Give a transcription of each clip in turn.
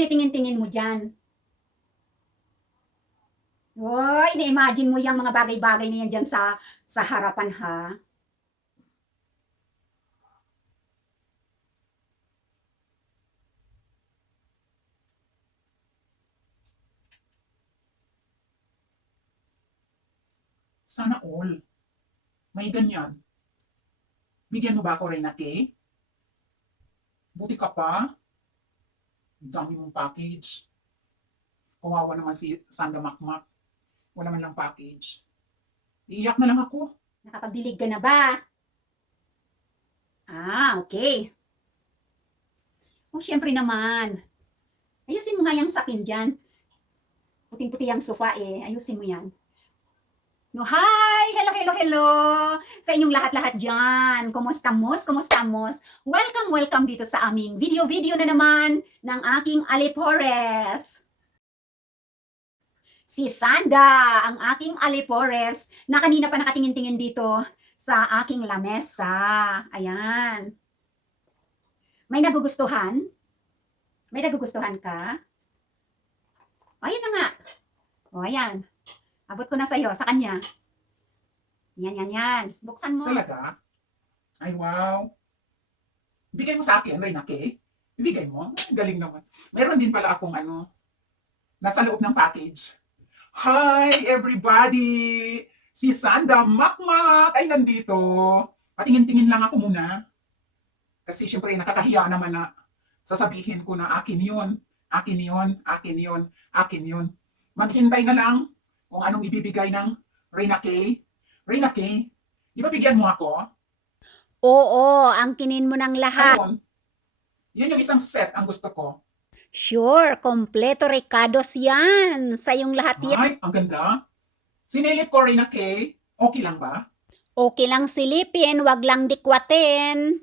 tinitingin-tingin mo dyan? Hoy, ina-imagine mo yung mga bagay-bagay na yan dyan sa harapan, ha? Sana all. May ganyan. Bigyan mo ba ako, Reyna Kay? Buti ka pa. Ang dami mong package. Kawawa naman si Sanda Makmak. Wala man lang package. Iiyak na lang ako. Nakapagdilig ka na ba? Okay. Syempre naman. Ayusin mo nga yung sakin dyan. Puting-puti yung sofa eh. Ayusin mo yan. No, hi! Hello, hello, hello! Sa inyong lahat-lahat dyan. Kumusta mos? Kumusta mos? Welcome, welcome dito sa aming video na naman ng aking Alipores. Si Sanda, ang aking Alipores, na kanina pa nakatingin-tingin dito sa aking lamesa. Ayan. May nagugustuhan? May nagugustuhan ka? Ayun na nga. Ayan. Abot ko na sa'yo, sa kanya. Yan. Buksan mo. Talaga? Ay, wow. Bigay mo sa akin, Reyna Kay. Bigay mo. Galing naman. Meron din pala akong nasa loob ng package. Hi, everybody! Si Sanda Makmak ay nandito. Patingin-tingin lang ako muna. Kasi syempre nakakahiya naman na sasabihin ko na akin yun. Akin yun, akin yun, akin yun. Maghintay na lang kung anong ibibigay ng Reyna Kay. Reyna Kay, di ba bigyan mo ako? Oo, angkinin mo ng lahat. Ayun. Yan yung isang set ang gusto ko. Sure, kompleto Ricardos yan. Sa yung lahat yan. Ay, ang ganda. Sinilip ko, Reyna Kay. Okay lang ba? Okay lang silipin, wag lang dikwatin.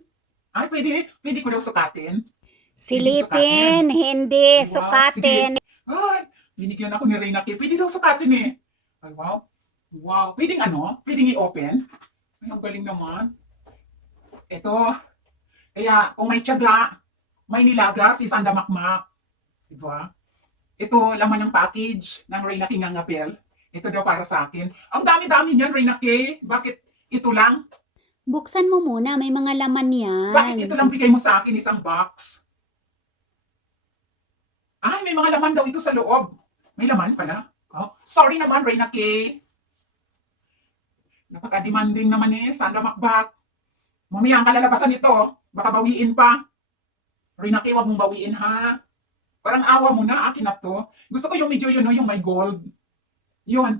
Ay, pwede ko daw sukatin. Silipin, hindi Wow, sukatin. Ay, binigyan ako ni Reyna Kay. Pwede daw sukatin eh. Ay, wow. Wow. Pwedeng Pwedeng i-open. Ay, ang galing naman. Ito. Kaya, kung may tiyaga, may nilaga si Sanda Makmak. Diba? Ito, laman ng package ng Reyna Kay Ngangapel. Ito daw para sa akin. Ang dami-dami niyan, Reyna Kay. Bakit ito lang? Buksan mo muna, may mga laman yan. Bakit ito lang bigay mo sa akin, isang box? Ay, may mga laman daw ito sa loob. May laman pala. Oh, sorry naman, Reyna Kay. Napaka-demanding naman eh, Sanda Makmak. Mamaya ang kalalabasan nito, baka bawiin pa. Reyna Kay, wag mong bawiin ha. Parang awa mo na, akin na to. Gusto ko yung medyo yun, no, yung may gold. Yun.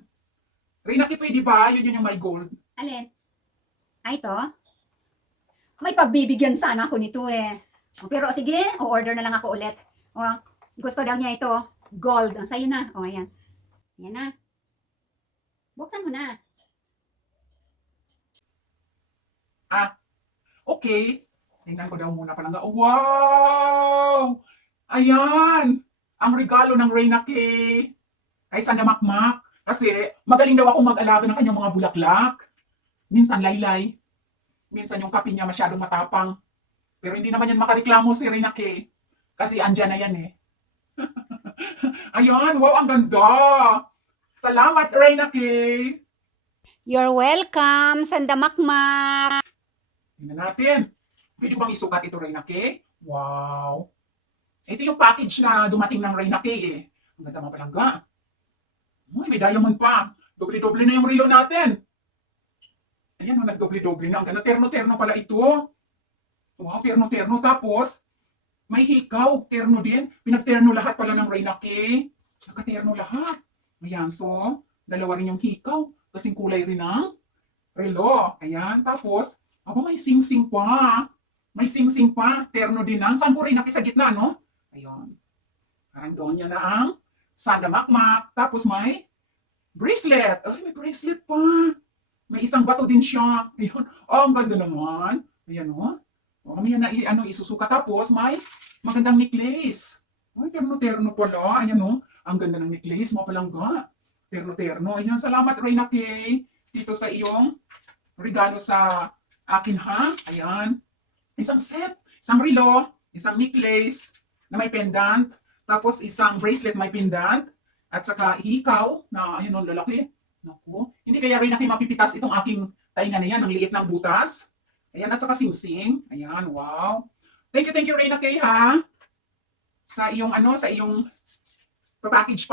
Reyna Kay, pwede ba? Yun yung may gold. Alin? Ito? May pagbibigyan sana ako nito eh. Pero sige, o-order na lang ako ulit. Gusto daw niya ito. Gold. Sa'yo na. Ayan. Ayan na. Buksan mo na. Okay. Tingnan ko daw muna palangga. Oh, wow! Ayan! Ang regalo ng Reyna Kay. Kay Sanda Makmak. Kasi magaling daw akong mag-alaga ng kanyang mga bulaklak. Minsan laylay. Minsan yung kape niya masyadong matapang. Pero hindi naman yan makareklamo si Reyna Kay. Kasi andyan na yan eh. Ayan! Wow! Ang ganda! Salamat, Reyna Kay! You're welcome, Sandamakmak. Tingnan natin. Pwede bang isukat ito, Reyna Kay? Wow! Ito yung package na dumating ng Reyna Kay eh. Ang ganda mga palangga. Uy, may diamond pa. Doble-doble na yung relo natin. Ayan, nagdoble-doble na. Ang ganda. Terno-terno pala ito. Wow, terno-terno. Tapos, may hikaw. Terno din. Pinagterno lahat pala ng Reyna Kay. Nakaterno lahat. Ayan, so, dalawa rin yung hikaw. Kasing kulay rin ng relo. Ayan, tapos, may sing-sing pa. May sing-sing pa. Terno din ang. Saan ko rin sa gitna, no? Ayun. Parang doon niya na ang Sanda Makmak. Tapos may bracelet. Ay, may bracelet pa. May isang bato din siya. Ayun. Oh, ang ganda naman. Ayan, oh. Mamaya na isusuka. Tapos may magandang necklace. Ay, terno-terno pala. Ayan, oh. Ang ganda ng necklace. Mapalangga. Terno-terno. Ayan, salamat, Reyna Kay. Dito sa iyong regalo sa akin, ha? Ayan. Isang set, isang relo, isang necklace na may pendant. Tapos isang bracelet may pendant. At saka hikaw na ayun ang lalaki. Naku, hindi kaya rin aking mapipitas itong aking tainga na yan, ang liit ng butas. Ayan, at saka singsing. Ayan, wow. Thank you, Reyna Kay, ha? Sa iyong, sa iyong package.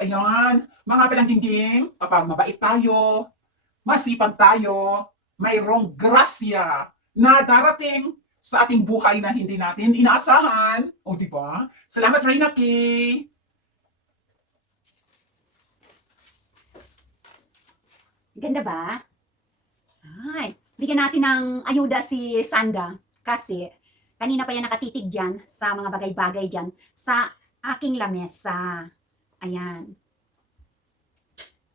Ayan, mga palangging, kapag mabait tayo, masipag tayo, mayroong grasya na darating sa ating buhay na hindi natin inaasahan. O, di ba? Salamat, Reyna Kay. Ganda ba? Ay, bigyan natin ng ayuda si Sanda kasi kanina pa yan nakatitig dyan sa mga bagay-bagay dyan sa aking lamesa. Ayan.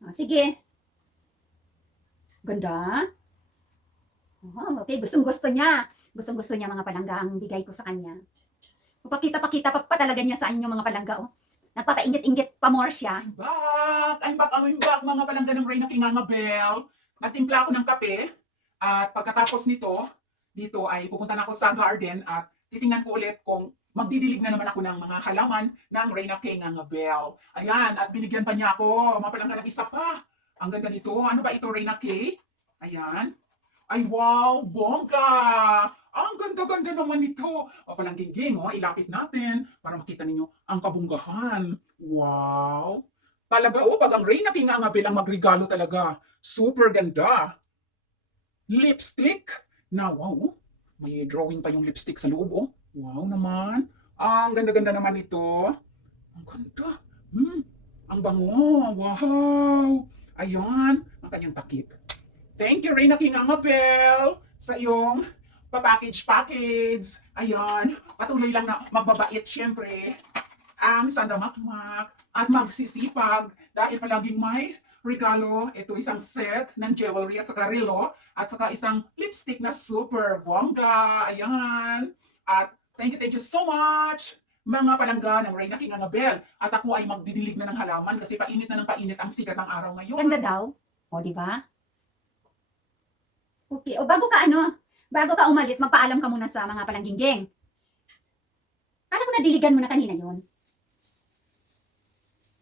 O, sige. Ganda. Oh, okay, gustong-gusto niya. Gustong-gusto niya mga palangga ang bigay ko sa kanya. Pakita pa talaga niya sa inyo mga palangga. Oh. Nagpapainggit-inggit pa more siya. I'm back, mga palangga ng Reyna Kay Ngangabel. Nagtimpla ako ng kape. At pagkatapos nito, dito ay pupunta na ako sa garden at titingnan ko ulit kung magdidilig na naman ako ng mga halaman ng Reyna Kay Ngangabel. Ayan, at binigyan pa niya ako, mga palangga ng isa pa. Ang ganda nito. Ano ba ito, Reyna Kay? Ayan. Ay, wow, bongga! Ang ganda-ganda naman nito. O palang gingging, ilapit natin para makita ninyo ang kabunggahan. Wow! Talaga, pag ang Reyna Kay Ngangabel ang magregalo talaga. Super ganda. Lipstick. Na, wow, may drawing pa yung lipstick sa loob, oh. Wow naman. Ang ganda-ganda naman ito. Ang ganda. Ang bango. Wow. Ayan, ang kanyang takip. Thank you, Reyna Kay Ngangabel, sa iyong package. Ayan, patuloy lang na magbabait, syempre, ang Sanda Makmak at magsisipag dahil palaging may regalo. Ito isang set ng jewelry at saka relo at saka isang lipstick na super bongga. Ayan. At thank you so much, mga palangga ng Reyna Kay Ngangabel. At ako ay magdidilig na ng halaman kasi painit na ng painit ang sikat ng araw ngayon. Ganda daw. O, di ba? Okay. O, bago ka umalis, magpaalam ka muna sa mga palanggingging. Alam mo na, diligan mo na kanina yun.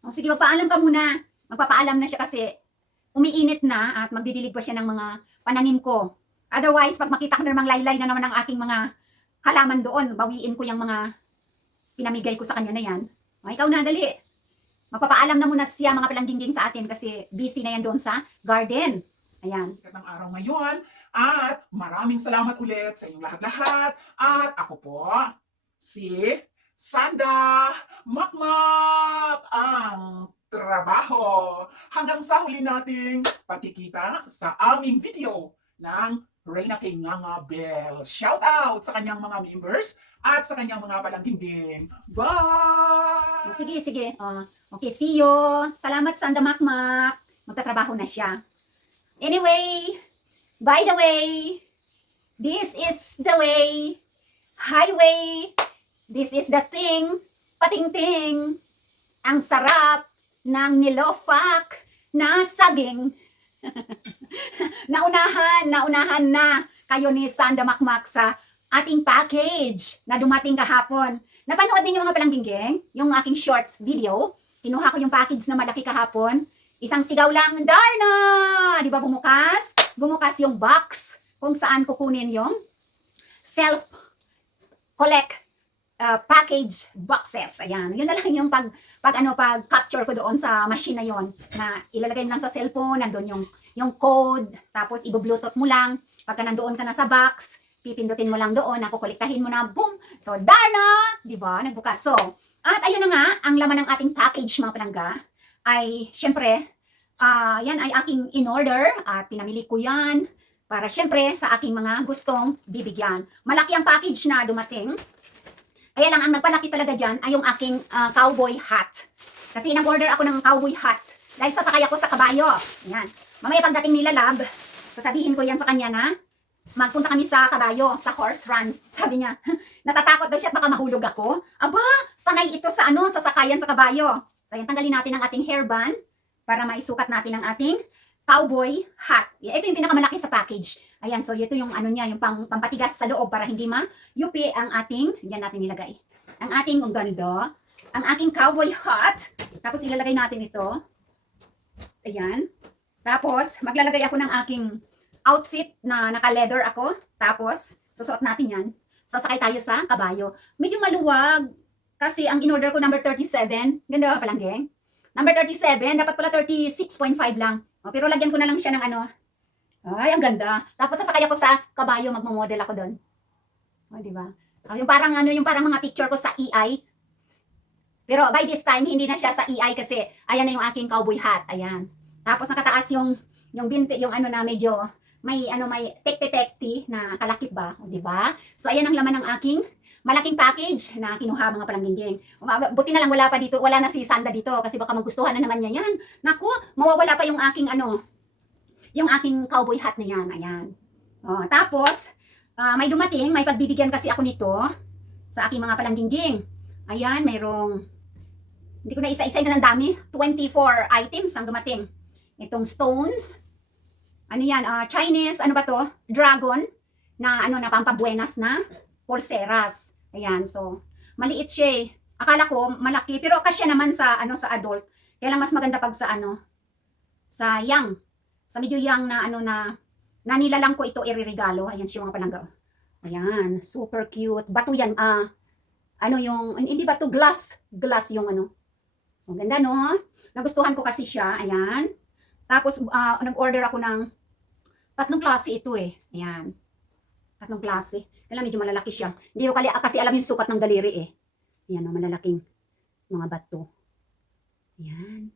O, sige, magpaalam ka muna. Magpapaalam na siya kasi umiinit na at magdidilig pa siya ng mga pananim ko. Otherwise, pag makita ko na namang laylay na naman ang aking mga halaman doon, bawiin ko yung mga pinamigay ko sa kanya na yan. O, ikaw na, dali. Magpapaalam na muna siya mga palanggingging sa atin kasi busy na yan doon sa garden. Ayan. Sikat ng araw ngayon. At maraming salamat ulit sa inyong lahat-lahat. At ako po, si Sanda Makmak ang trabaho. Hanggang sa huli nating pagkikita sa aming video ng Reyna Kay Ngangabel. Shout out sa kanyang mga members at sa kanyang mga palanggingging. Bye! Sige. Okay, see you. Salamat, Sanda Makmak. Magtatrabaho na siya. Anyway, by the way, this is the way, highway, this is the thing, pating-ting, ang sarap ng nilofak na saging. Naunahan na kayo ni Sanda Makmak sa ating package na dumating kahapon. Napanood ninyo mga palanggingging, yung aking short video. Kinuha ko yung package na malaki kahapon. Isang sigaw lang, Darna! Di ba bumukas? Bumukas yung box kung saan kukunin yung self-collect package boxes. Ayan. Yun na lang yung pag-capture ko doon sa machine na yon na ilalagay mo lang sa cellphone, nandun yung code, tapos i-bluetooth mo lang. Pagka nandoon ka na sa box, pipindutin mo lang doon, nakukolektahin mo na, boom! So, Darna! Di ba? Nagbukas. So, at ayun na nga, ang laman ng ating package, mga palangga, ay, syempre, yan ay aking in-order at pinamili ko yan para syempre sa aking mga gustong bibigyan. Malaki ang package na dumating. Kaya lang, ang nagpalaki talaga dyan ay yung aking cowboy hat. Kasi nag-order ako ng cowboy hat dahil sasakay ako sa kabayo. Yan. Mamaya pagdating nila Lab, sasabihin ko yan sa kanya na magpunta kami sa kabayo, sa horse runs. Sabi niya, natatakot daw siya at baka mahulog ako. Aba, sanay ito sa sasakayan sa kabayo. So, yan, tanggalin natin ang ating hairband para maisukat natin ang ating cowboy hat. Ito yung pinakamalaki sa package. Ayan, so ito yung niya, yung pampatigas sa loob para hindi ma-yupi ang ating, diyan natin nilagay. Ang ating, ang ganda, ang aking cowboy hat. Tapos ilalagay natin ito. Ayan. Tapos, maglalagay ako ng aking outfit na naka-leather ako. Tapos, susuot natin yan. Sasakay tayo sa kabayo. Medyo maluwag. Kasi ang in-order ko number 37. Ganda ba palang, geng? Number 37. Dapat pala 36.5 lang. O, pero lagyan ko na lang siya ng ano. Ay, ang ganda. Tapos sasakay ako sa kabayo. Magmo-model ako doon. O, diba? O, yung parang ano, yung parang mga picture ko sa EI. Pero by this time, hindi na siya sa EI kasi ayan na yung aking cowboy hat. Ayan. Tapos nakataas yung binti, yung ano na medyo may tekti-tekti na kalakip ba, di ba? So ayan ang laman ng aking malaking package na kinuha mga palangging. Buti na lang wala pa dito, wala na si Sanda dito kasi baka magustuhan na naman niya yan. Naku, mawawala pa yung aking yung aking cowboy hat na yan. Ayan. Oh, tapos may dumating, may pagbibigyan kasi ako nito sa aking mga palangging. Ayan, mayroong hindi ko na isa-isa na ang dami, 24 items ang dumating. Itong stones, ano yan, Chinese, ano ba to? Dragon, na ano na pampabuenas na pulseras. Ayan, so, maliit siya eh. Akala ko malaki, pero kasya naman sa, sa adult. Kaya lang mas maganda pag sa sa young. Sa medyo young na nanila lang ko ito iririgalo. Ayan siya mga palangga. Ayan, super cute. Bato yan, hindi ba to glass yung Ang ganda, no? Nagustuhan ko kasi siya. Ayan. Tapos, nag-order ako ng 3 klase ito eh. Ayan. 3 klase. Kaya medyo malalaki siya. Hindi ko kasi alam yung sukat ng daliri eh. Ayan, malalaking mga bato. Ayan.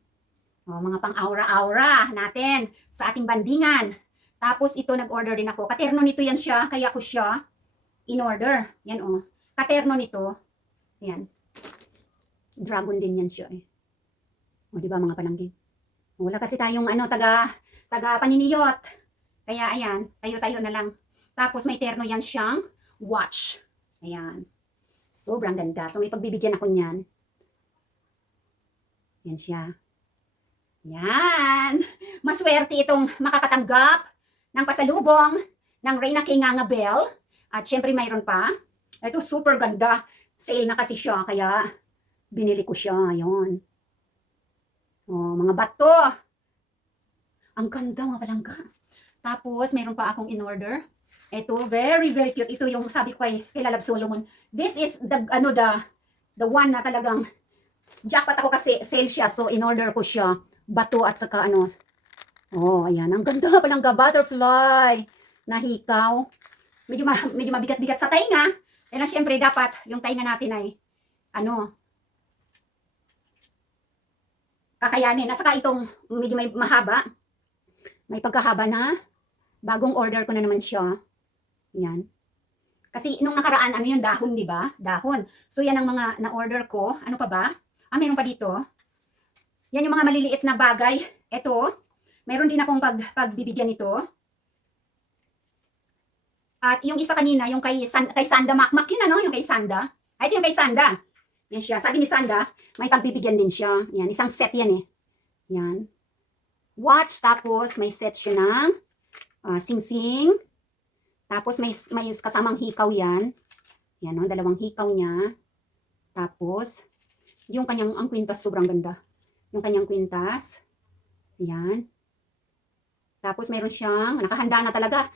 Mga pang-aura-aura natin sa ating bandingan. Tapos, ito nag-order din ako. Katerno nito yan siya. Kaya ko siya in-order. Yan, Katerno nito. Ayan. Dragon din yan siya eh. Di ba mga palangging? Wala kasi tayong taga paniniyot. Kaya ayan, tayo-tayo na lang. Tapos may terno yan siyang watch. Ayan. Sobrang ganda. So may pagbibigyan ako niyan. Yan siya. Yan. Maswerte itong makakatanggap ng pasalubong ng Reyna King Angabel. At syempre mayroon pa. Ito super ganda. Sale na kasi siya. Kaya binili ko siya. Ayun. Mga bato. Ang ganda mga palangga. Tapos, mayroon pa akong in-order. Ito, very, very cute. Ito yung sabi ko kay Lalab Solomon. This is the one na talagang jackpot ako kasi sale siya. So, in-order ko siya. Bato at saka ayan. Ang ganda palangga. Butterfly na hikaw. Medyo mabigat-bigat sa tainga. Kaya syempre, dapat yung tainga natin ay kakayanin. At saka itong medyo may mahaba. May pagkahaba na. Bagong order ko na naman siya. Yan. Kasi nung nakaraan, yung dahon, di ba? Dahon. So yan ang mga na-order ko. Ano pa ba? Meron pa dito. Yan yung mga maliliit na bagay. Ito. Meron din akong pagbibigyan nito. At yung isa kanina, yung kay Sanda Makmak, yun yung kay Sanda. Ito yung kay Sanda. Yan siya. Sabi ni Sanda, may pagbibigyan din siya. Yan, isang set yan eh. Yan. Watch, tapos may set siya ng sing-sing. Tapos may kasamang hikaw yan. Yan, 2 hikaw niya. Tapos, ang kwintas sobrang ganda. Yung kanyang kwintas. Yan. Tapos mayroon siyang, nakahanda na talaga,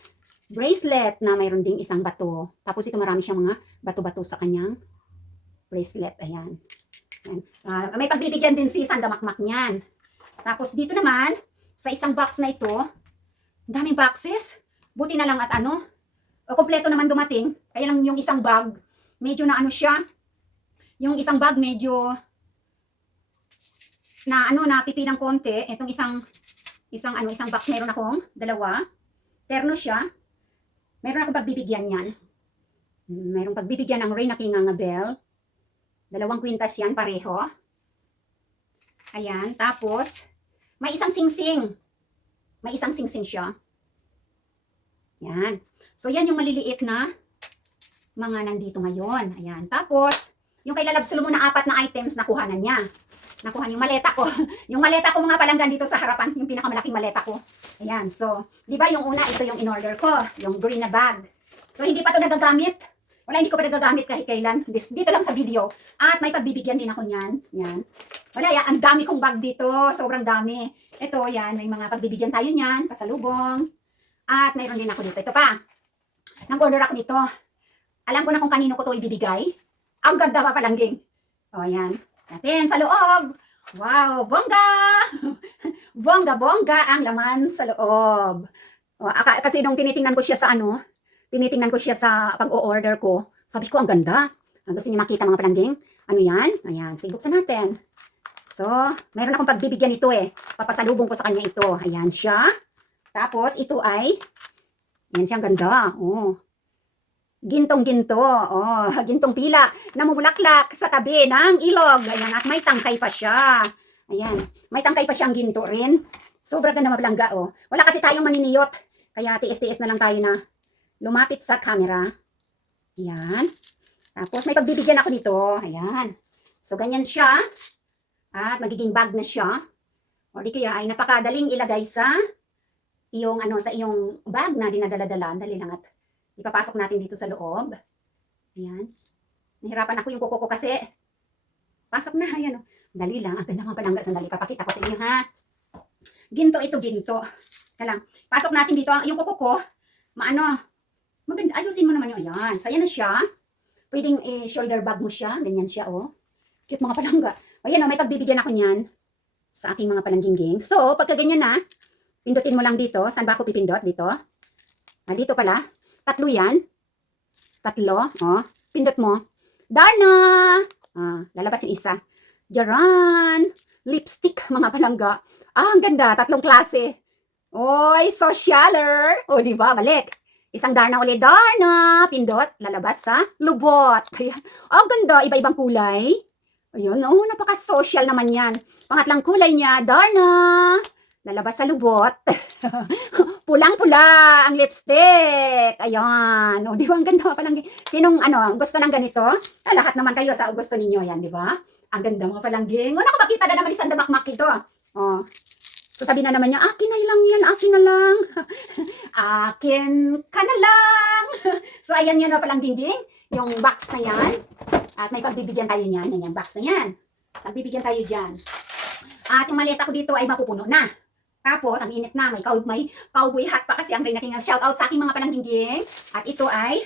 bracelet na mayroon ding isang bato. Tapos ito marami siyang mga bato-bato sa kanyang bracelet. Ayan. Ayan. May pagbibigyan din si Sanda Makmak niyan. Tapos dito naman, sa isang box na ito, daming boxes. Buti na lang at kompleto naman dumating. Kaya lang yung isang bag, medyo na siya. Yung isang bag medyo napipi ng konti. Itong isang box, meron akong 2. Terno siya. Meron akong pagbibigyan yan. Mayroong pagbibigyan ng Reyna King Angabel. 2 kwintas yan, pareho. Ayan, tapos, may isang sing-sing. May isang sing-sing siya. Yan. So, yan yung maliliit na mga nandito ngayon. Ayan. Tapos, yung kay Lalab Solomon na 4 na items, nakuha na niya. Nakuha yung maleta ko. Yung maleta ko mga palanggan dito sa harapan, yung pinakamalaking maleta ko. Ayan. So, di ba yung una, ito yung in-order ko. Yung green na bag. So, hindi pa ito nagagamit. Wala, hindi ko pa nagagamit kahit kailan. Dito lang sa video. At may pagbibigyan din ako niyan. Yan. Wala, yan. Ang dami kong bag dito. Sobrang dami. Ito, yan. May mga pagbibigyan tayo niyan. Pasalubong. At mayroon din ako dito. Ito pa. Nang-order ako nito. Alam ko na kung kanino ko to ibibigay. Ang ganda pa palangging. O, yan. Natin sa loob. Wow, bongga! Bongga-bongga ang laman sa loob. O, kasi nung tinitingnan ko siya sa pag-o-order ko, sabi ko, ang ganda. Gusto niyo makita mga palangging? Ano yan? Ayan, sige, buksan natin. So, mayroon akong pagbibigyan nito Papasalubong ko sa kanya ito. Ayan siya. Tapos, ito ay, ayan siya, ang ganda. Oh. Gintong-ginto. Oh, gintong pilak. Namumulaklak sa tabi ng ilog. Ayan, at may tangkay pa siya. Ayan, may tangkay pa siyang ginto rin. Sobrang ganda mablangga, oh. Wala kasi tayong maniniyot. Kaya tiis-tiis na lang tayo na lumapit sa camera. Ayan. Tapos may pagbibigyan ako nito. Ayan. So, ganyan siya. At magiging bag na siya. O di kaya ay napakadaling ilagay sa iyong bag na dinadala-dala. Dali lang at ipapasok natin dito sa loob. Ayan. Nahirapan ako yung kuko ko kasi. Pasok na. Ayan. Dali lang. Ang ganda mga palangga. Sandali. Papakita ko sa inyo ha. Ginto ito, ginto. Kaya lang. Pasok natin dito. Yung kuko ko, maganda. Ayusin mo naman yung ayan. So, ayan na siya. Pwedeng shoulder bag mo siya. Ganyan siya, oh. Cute mga palangga. O, yan, oh, may pagbibigyan ako niyan sa aking mga palangging. So, pagka ganyan na, pindutin mo lang dito. Saan ba ako pipindot? Dito. Dito pala. 3 yan. 3. Oh. Pindot mo. Darna! Lalabas yung isa. Jaran! Lipstick, mga palangga. Ang ganda. 3 klase. Oy, socialer. O, diba? Balik. Isang darna ulit. Darna! Pindot. Lalabas sa lubot. Ayan. Ang ganda. Iba-ibang kulay. Ayun. Oh, napaka-social naman yan. Pangatlang kulay niya. Darna! Lalabas sa lubot. Pulang-pula ang lipstick. Ayan. O, di ba? Ang ganda pa lang. Sinong gusto ng ganito? Lahat naman kayo sa gusto ninyo yan, di ba? Ang ganda mga palangging. O, naku, makita na naman isang damakmak ito. O, so sabi na naman niya, akin na lang yan, akin na lang. Akin ka na lang. So, ayan yan, palangging, yung box na yan. At may pagbibigyan tayo niyan. Ayan, box na yan. Pagbibigyan tayo dyan. At yung maleta ko dito ay mapupuno na. Tapos, ang init na, may cowboy hat pa kasi ang Reyna King. Shout out sa aking mga palangging. At ito ay,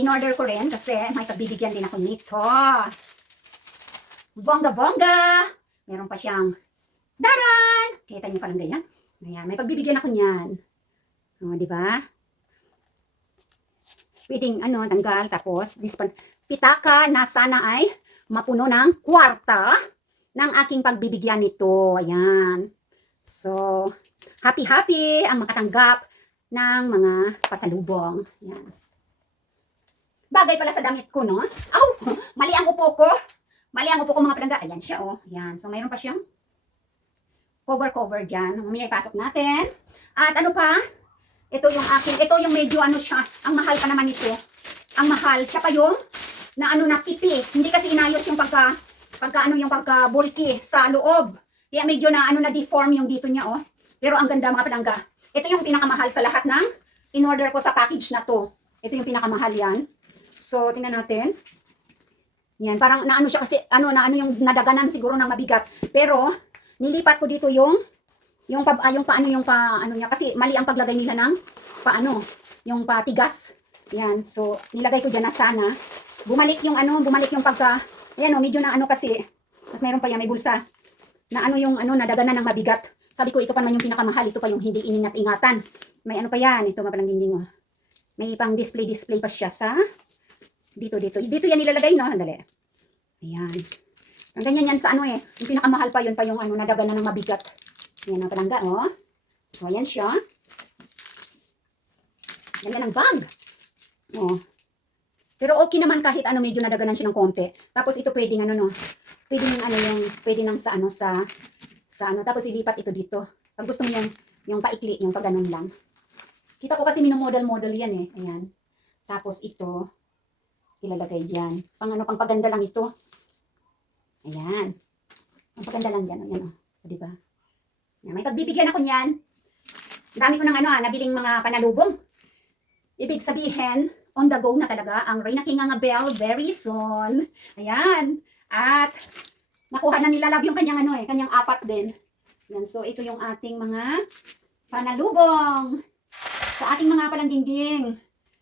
in-order ko rin kasi may pagbibigyan din ako nito. Bongga-bongga! Meron pa siyang daran! Kita niyo palang ganyan? Ayan, may pagbibigyan ako niyan. O, di ba? Pwedeng, tanggal. Tapos, pitaka na sana ay mapuno ng kwarta ng aking pagbibigyan nito. Ayan. So, happy-happy ang makatanggap ng mga pasalubong. Ayan. Bagay pala sa damit ko, no? Aw! Mali ang upo ko. Mali ang upo ko, mga palangga. Ayan siya, oh. Ayan. So, mayroon pa siyang cover dyan. Mamaya ipasok natin. At ano pa? Ito yung akin. Ito yung medyo siya. Ang mahal pa naman ito. Ang mahal. Siya pa yung na pipi. Hindi kasi inayos yung pagka bulky sa loob. Kaya medyo na deform yung dito niya, oh. Pero ang ganda mga palangga. Ito yung pinakamahal sa lahat ng in-order ko sa package na to. Ito yung pinakamahal yan. So, tingnan natin. Yan, parang siya kasi, yung nadaganan siguro ng mabigat. Pero, nilipat ko dito yung paano niya. Kasi mali ang paglagay nila ng yung patigas. Yan, so, nilagay ko dyan na sana. Bumalik yung pagka, ayan, medyo na kasi. Mas mayroon pa yan, may bulsa. Na yung nadaganan ng mabigat. Sabi ko, ito pa naman yung pinakamahal. Ito pa yung hindi iningat-ingatan. May pa yan. Ito mapalang dinding, oh. May pang display pa siya sa dito yan nilalagay, no? Handali. Ayan. Ang ganyan yan sa yung pinakamahal pa, yun pa yung nadaganan ng mabigat. Ayan ang palangga, oh. So, ayan siya. Ganyan ang bag. Oh. Pero okay naman kahit medyo nadaganan siya ng konti. Tapos ito pwedeng pwede nang sa tapos ilipat ito dito. Pag gusto mo yung paikli, yung pag ganun lang. Kita ko kasi minomodel yan eh. Ayan. Tapos ito ilalagay diyan. Pang paganda lang ito. Ayan. Ang paganda lang diyan, ayan, oh. 'Di ba? May pagbibigyan ako niyan. Dami ko ng nabiling mga panalubong. Ibig sabihin, on the go na talaga ang Reyna King Angabel very soon. Ayan. At nakuha na nila Love yung kanyang kanyang apat din. Yan, so ito yung ating mga panalubong. Sa ating mga palangging-ging.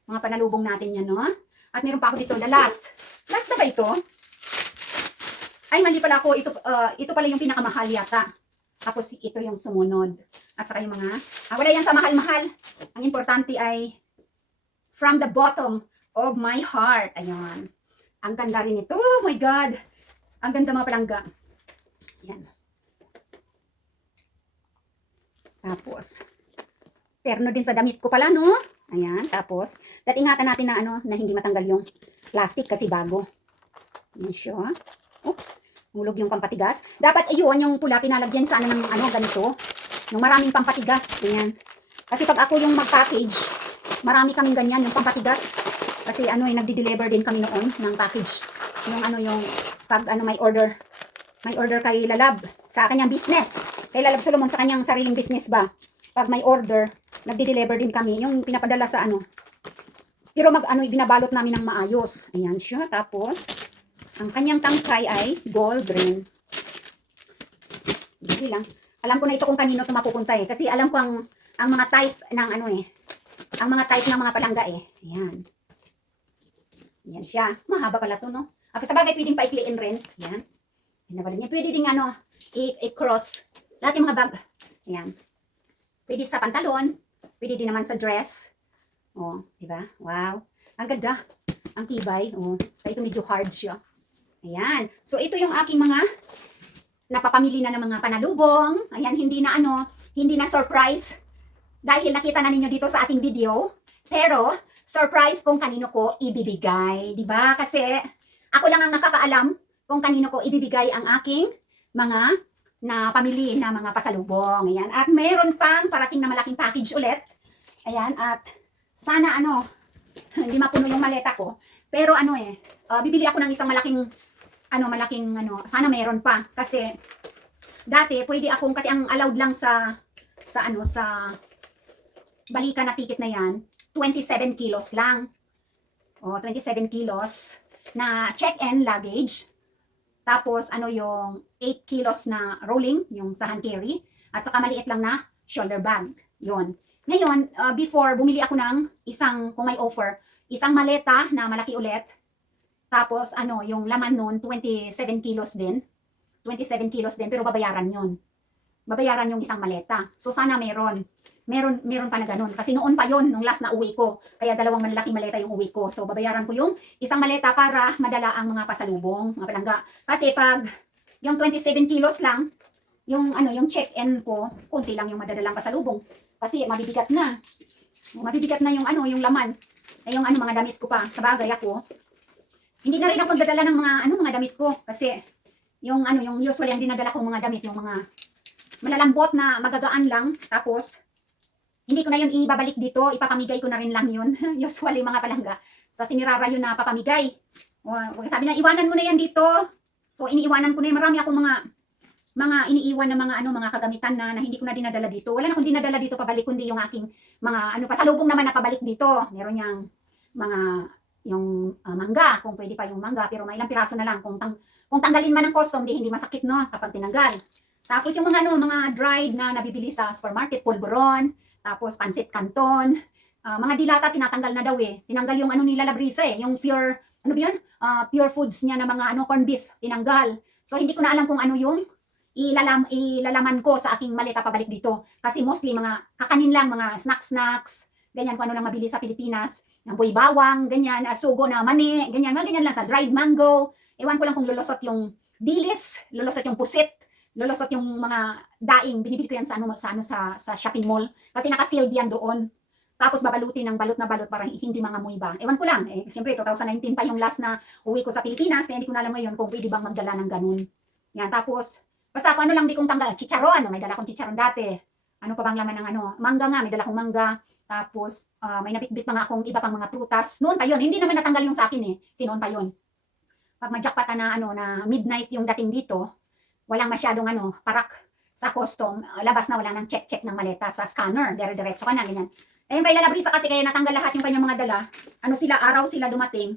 Mga panalubong natin yan, no? At meron pa ako dito, the last. Last na ba ito? Ay, mali pala ako. Ito pala yung pinakamahal yata. Tapos ito yung sumunod. At saka yung mga, wala yan sa mahal-mahal. Ang importante ay from the bottom of my heart. Ayan. Ang ganda rin ito. Oh my God. Ang ganda mga palangga. Ayan. Tapos, terno din sa damit ko pala, no? Ayan. Tapos, ingatan natin na na hindi matanggal yung plastic kasi bago. Ayan siya. Oops. Mulog yung pampatigas. Dapat ayun, yung pula pinalagyan sana ng ganito. Yung maraming pampatigas. Ayan. Kasi pag ako yung mag-package, marami kaming ganyan, yung pampatigas. Kasi nagdi-deliver din kami noon ng package. Yung yung pag may order. May order kay Lalab sa kanyang business. Kay Lalab Solomon sa kanyang sariling business ba. Pag may order, nagdi-deliver din kami. Yung pinapadala sa Pero binabalot namin ng maayos. Ayan siya. Tapos, ang kanyang tangkay ay gold ring. Hindi lang. Alam ko na ito kung kanino ito mapupunta eh. Kasi alam ko ang mga type ng ang mga type ng mga palangga eh. Ayan. Ayan siya. Mahaba pala ito, no? Sa bagay, pwedeng paikliin rin. Ayan. Pinabalin niya. Pwede ding i-cross. Lahat yung mga bag. Ayan. Pwede sa pantalon. Pwede din naman sa dress. Oh, diba? Wow. Ang ganda. Ang tibay. Oh, ito medyo hard siya. Ayan. So, ito yung aking mga napapamili na ng mga panalubong. Ayan, hindi na surprise. Dahil nakita na ninyo dito sa ating video. Pero, surprise kung kanino ko ibibigay. Diba? Kasi, ako lang ang nakakaalam kung kanino ko ibibigay ang aking mga pamili na mga pasalubong. Ayan. At meron pang parating na malaking package ulit. Ayan. At sana hindi mapuno yung maleta ko. Pero bibili ako ng isang malaking sana meron pa. Kasi, dati, pwede akong, kasi ang allowed lang sa balikan na ticket na yan, 27 kilos lang. O, 27 kilos na check-in luggage. Tapos, yung 8 kilos na rolling, yung sa hand carry. At saka maliit lang na shoulder bag. Yun. Ngayon, before, bumili ako ng kung may offer, isang maleta na malaki ulit. Tapos, yung laman nun, 27 kilos din. 27 kilos din, pero babayaran yun. Babayaran yung isang maleta. So, sana meron pa na ganun. Kasi noon pa yun, nung last na uwi ko. Kaya dalawang malalaking maleta yung uwi ko. So, babayaran ko yung isang maleta para madala ang mga pasalubong, mga palangga. Kasi pag yung 27 kilos lang, yung check-in ko, konti lang yung madadalang pasalubong. Kasi mabibigat na. Mabibigat na yung yung laman. Yung mga damit ko pa. Sa bagay ako, hindi na rin ako magdadala ng mga damit ko. Kasi, yung usually ang dinadala ko mga damit, yung mga malalambot na magagaan lang. Tapos, hindi ko na yun ibabalik dito. Ipapamigay ko na rin lang yun. Usually mga palangga. Sa Simirara yun na papamigay. Sabi na, iwanan mo na yan dito. So, iniiwanan ko na yan. Marami akong mga iniiwan na mga kagamitan na hindi ko na dinadala dito. Wala na akong dinadala dito pabalik, kundi yung aking mga pasalubong naman na pabalik dito. Meron yang mga mangga, kung pwede pa yung mangga, pero may ilang piraso na lang. Kung tanggalin man ng custom, hindi masakit, no, kapag tinanggal. Tapos yung mga dried na nabibili sa supermarket, pulburon, tapos pansit canton, mga dilata tinatanggal na daw eh. Tinanggal yung nila Labrisa eh, yung pure, pure foods niya na mga corned beef, tinanggal. So hindi ko na alam kung yung ilalaman ko sa aking maleta pabalik dito. Kasi mostly mga kakanin lang, mga snacks, ganyan kung lang mabili sa Pilipinas. Ng buhay bawang, ganyan, sugo na mani, ganyan, mga ganyan lang, dried mango. Ewan ko lang kung lulusot yung dilis, lulusot yung pusit, lulusot yung mga daing. Binibili ko yan sa shopping mall. Kasi naka-sealed yan doon. Tapos babalutin ng balot na balot para hindi mangamoy ba. Ewan ko lang, siyempre 2019 pa yung last na uwi ko sa Pilipinas, kaya hindi ko na alam ngayon kung pwede bang magdala ng ganun. Yan, tapos, basta ako di kong tanggal, chicharon, may dala kong chicharon dati. Ano pa bang laman ng mangga nga, may dala kong mangga. Tapos, may nabitbit mga akong iba pang mga prutas. Noon pa yun, hindi naman natanggal yung sa akin eh. Noon pa yun. Pag madjakpata na na midnight yung dating dito, walang masyadong parak sa custom, labas na wala nang check ng maleta sa scanner, dire-diretso ka na, ganyan. Ayun kay Lalabrisa kasi kaya natanggal lahat yung kanyang mga dala. Ano sila, araw sila dumating.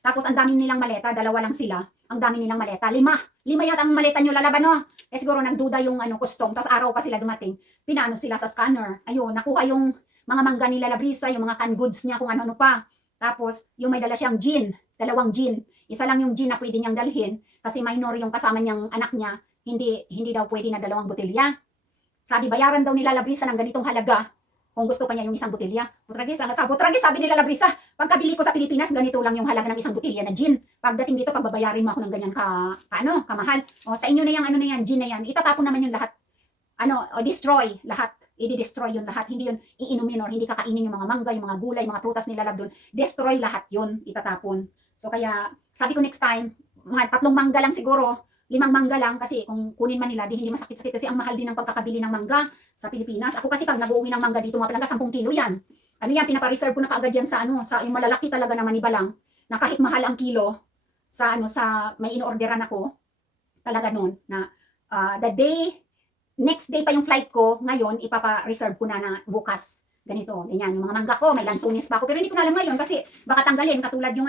Tapos ang dami nilang maleta, dalawa lang sila. Ang dami nilang maleta, 5. 5 yata ang maleta nyo lalaban, no? Eh siguro nagduda yung custom, tapos araw pa sila dumating. Pinaano sila sa scanner. Ayun, nakuha yung mga mangga ni Lalabrisa, yung mga canned goods niya, kung ano-ano pa. Tapos, yung may dala siyang gin, 2 gin. Isa lang yung gin na pwede niyang dalhin kasi minor yung kasama niyang anak niya. Hindi daw pwede na 2 botelya. Sabi, bayaran daw ni Lalabrisa ng ganitong halaga kung gusto pa niya yung isang botelya. Butragis, sabi ni Lalabrisa, pagkabili ko sa Pilipinas, ganito lang yung halaga ng isang botelya na gin. Pagdating dito, pagbabayarin mo ako ng ganyan kamahal. O, sa inyo na yung na yan, gin na yan. Itatapon naman yung lahat. Destroy lahat. I-destroy yun lahat. Hindi yun iinumin or hindi kakainin yung mga mangga, yung mga gulay, mga prutas nila lab doon. Destroy lahat yun, itatapon. So kaya, sabi ko next time, mga 3 mangga lang siguro, 5 mangga lang kasi kung kunin man nila, di hindi masakit-sakit kasi ang mahal din ng pagkakabili ng mangga sa Pilipinas. Ako kasi pag nag-uuwi ng mangga dito, mga palangga, 10 kilo yan. Ano yan, pinapareserve ko na kaagad yan sa sa yung malalaki talaga na manibalang, na kahit mahal ang kilo, sa may ino-orderan ako, talaga nun, na next day pa yung flight ko, ngayon, ipapa-reserve ko na bukas. Ganito, ganyan. Yung mga mangga ko, may lansunis pa ako. Pero hindi ko na alam ngayon kasi baka tanggalin, katulad yung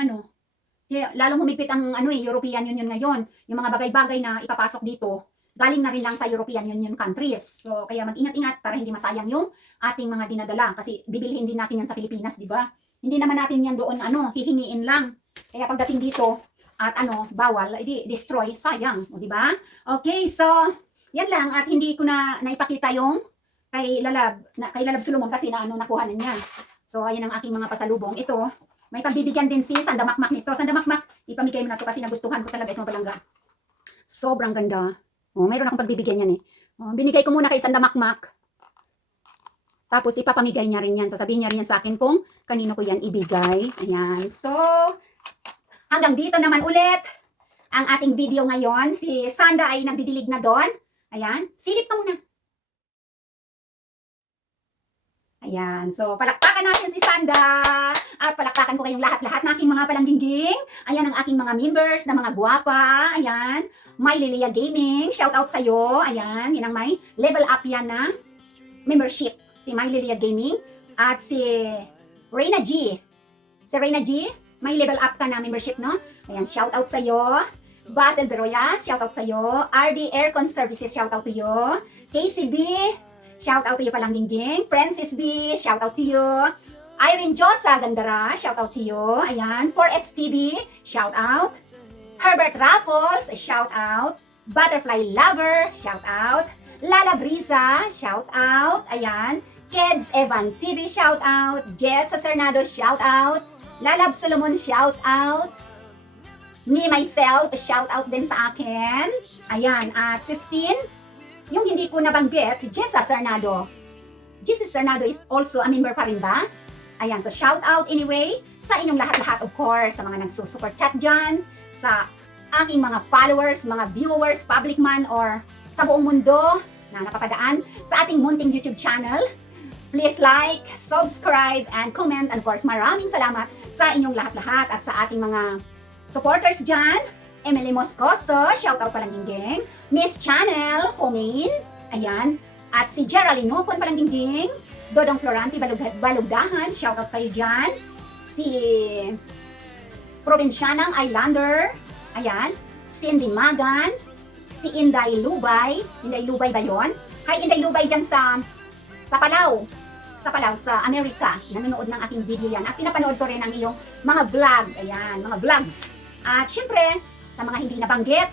lalong humigpit ang European Union ngayon. Yung mga bagay-bagay na ipapasok dito, galing na rin lang sa European Union countries. So, kaya mag-ingat-ingat para hindi masayang yung ating mga dinadala. Kasi bibilhin din natin yan sa Pilipinas, di ba? Hindi naman natin yan doon, hihingiin lang. Kaya pagdating dito, at bawal, destroy, sayang. O, di ba? Okay, so, yan lang. At hindi ko na naipakita yung kay Lalab Solomon kasi nakuha na niya. So, ayan ang aking mga pasalubong. Ito, may pagbibigyan din si Sandamakmak nito. Sandamakmak, ipamigay mo na to kasi nagustuhan ko talaga itong palangga. Sobrang ganda. Oh, mayroon akong pagbibigyan yan eh. Oh, binigay ko muna kay Sandamakmak. Tapos ipapamigay niya rin yan. Sasabihin niya rin yan sa akin kung kanino ko yan ibigay. Ayan. So, hanggang dito naman ulit ang ating video ngayon. Si Sanda ay nagdidilig na doon. Ayan. Silip ka muna. Ayan. So, palakpakan natin si Sanda. At palakpakan ko kayong lahat-lahat na aking mga palangging. Ayan ang aking mga members na mga guwapa. Ayan. My Lilia Gaming. Shout out sa'yo. Ayan. Yan ang may level up yan na membership. Si My Lilia Gaming. At si Reyna G. Si Reyna G, may level up ka na membership, no? Ayan. Shout out sa'yo. Basel Beroyas. Shout out sa'yo. RD Aircon Services. Shout out to you. KCB. Shout out to you palangging. Princess B, shout out to you. Irene Josa Gandara, shout out to you. Ayan, 4X TV, shout out. Herbert Raffles, shout out. Butterfly Lover, shout out. Lala Brisa, shout out. Ayan, Kids Evan TV, shout out. Jess Cernado, shout out. Lalab Solomon, shout out. Me, myself, shout out din sa akin. Ayan, at 15. Yung hindi ko nabanggit, Jessa Cernado. Jessa Cernado is also a member pa rin ba? Ayan, so shout out anyway sa inyong lahat-lahat, of course, sa mga nagsusuper chat dyan, sa aking mga followers, mga viewers, public man, or sa buong mundo na napapadaan sa ating munting YouTube channel. Please like, subscribe, and comment. And of course, maraming salamat sa inyong lahat-lahat at sa ating mga supporters dyan. Emily Moscoso, shout out palangging. Miss Channel, Fomain, ayan. At si Geraldine Nocon palangging. Dodong Florante Balugdahan, shout out sa'yo dyan. Si Provincianang Islander, ayan. Cindy Magan. Si Inday Lubay. Inday Lubay ba yun? Hi, Inday Lubay dyan sa Palau. Sa Palau, sa Amerika. Nanonood ng aking video yan. At pinapanood ko rin ang iyong mga vlog. Ayan, mga vlogs. At syempre, sa mga hindi nabanggit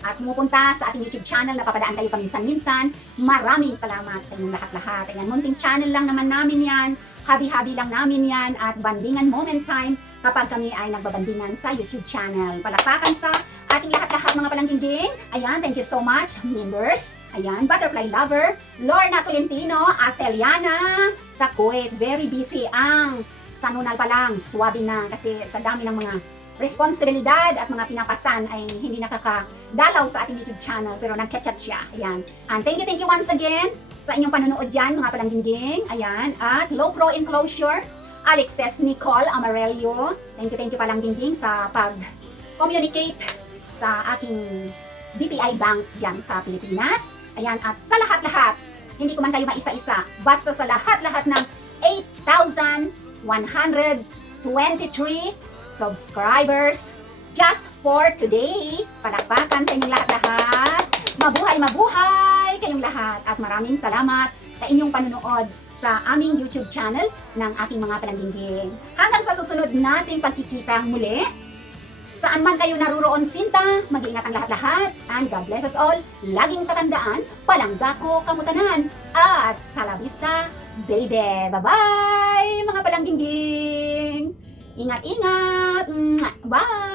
at pumupunta sa ating YouTube channel na papadaan kayo paminsan-minsan, maraming salamat sa inyong lahat-lahat. Ayan, munting channel lang naman namin yan, habi-habi lang namin yan, at bandingan moment time kapag kami ay nagbabandingan sa YouTube channel. Palakpakan sa ating lahat-lahat mga palangging. Ayan, thank you so much, members. Ayan, Butterfly Lover, Lorna Tolentino, Aceliana, sa Kuwait, very busy ang sanunal pa lang, swabe na kasi sa dami ng mga responsibilidad at mga pinapasan ay hindi nakakadalaw sa ating YouTube channel pero nagchat-chat siya. Ayan. And thank you once again sa inyong panonood dyan mga palangging. Ayan. At Low Pro Enclosure, Alexis Nicole Amarelio. Thank you palangging sa pag-communicate sa aking BPI Bank dyan sa Pilipinas. Ayan. At sa lahat-lahat, hindi ko man kayo maisa-isa, basta sa lahat-lahat ng 8,123 subscribers just for today. Palakpakan sa inyong lahat-lahat. Mabuhay kayong lahat at maraming salamat sa inyong panunood sa aming YouTube channel ng aking mga palangging. Hanggang sa susunod nating pagkikita muli. Saan man kayo naruroon sinta, mag-iingat ang lahat-lahat, and God bless us all. Laging tatandaan, palangga ko kamutanan. Hasta la vista, baby. Bye-bye, mga palangging. Ingat-ingat. Bye.